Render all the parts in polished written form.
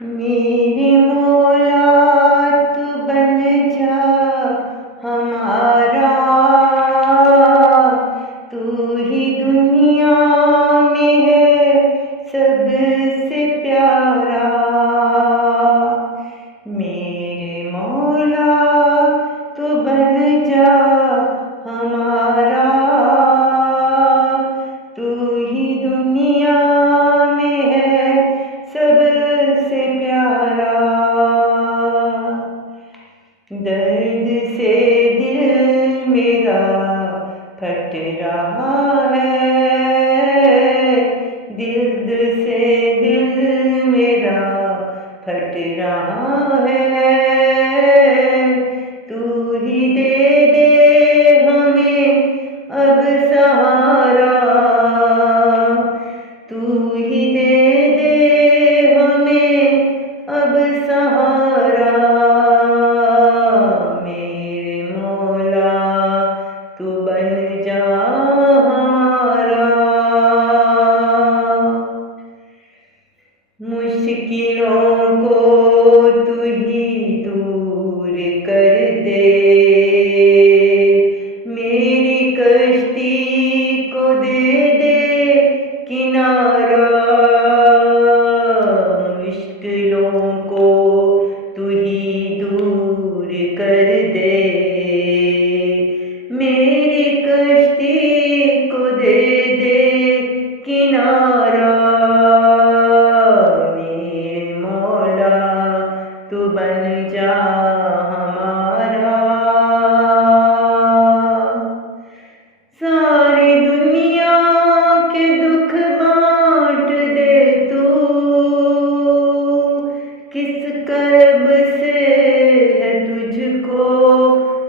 मेरे मौला तू बन जा हमारा, तू ही दुनिया में है सबसे प्यारा। मेरे मौला तू बन जा हमारा, तू ही दुनिया में है सबसे प्यारा। दर्द से दिल मेरा फट रहा है, दर्द से दिल मेरा फट रहा है। तू ही दे दे हमें अब सहारा, तू ही दे दे हमें अब सहारा। मेरे मौला तू बन जा हमारा। मुश्किलों को तू ही दूर कर दे, मेरी कश्ती को दे दे किनारा। मुश्किलों को तू ही दूर कर दे, मेरी कश्ती को दे दे किनारा। मेरे मौला तू बन जा हमारा। सारी दुनिया के दुख बांट दे तू, किस कर्ब से है तुझको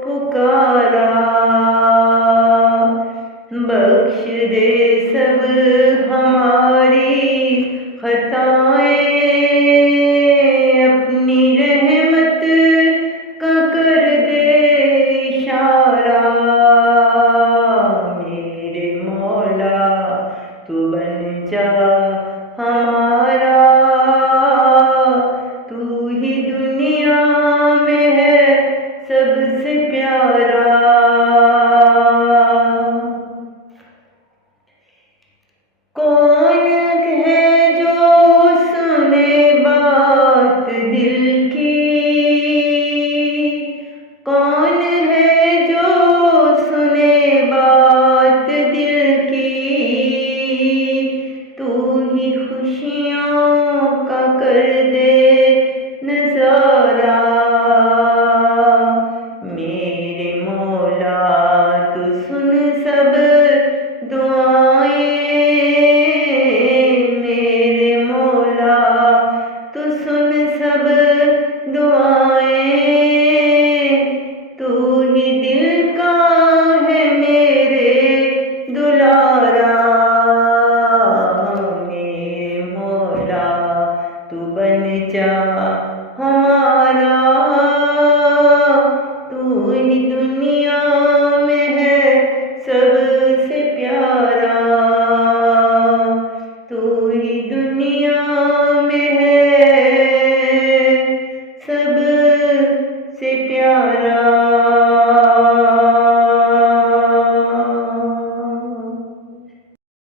पुकारा। बख्श दे सब हमारी खता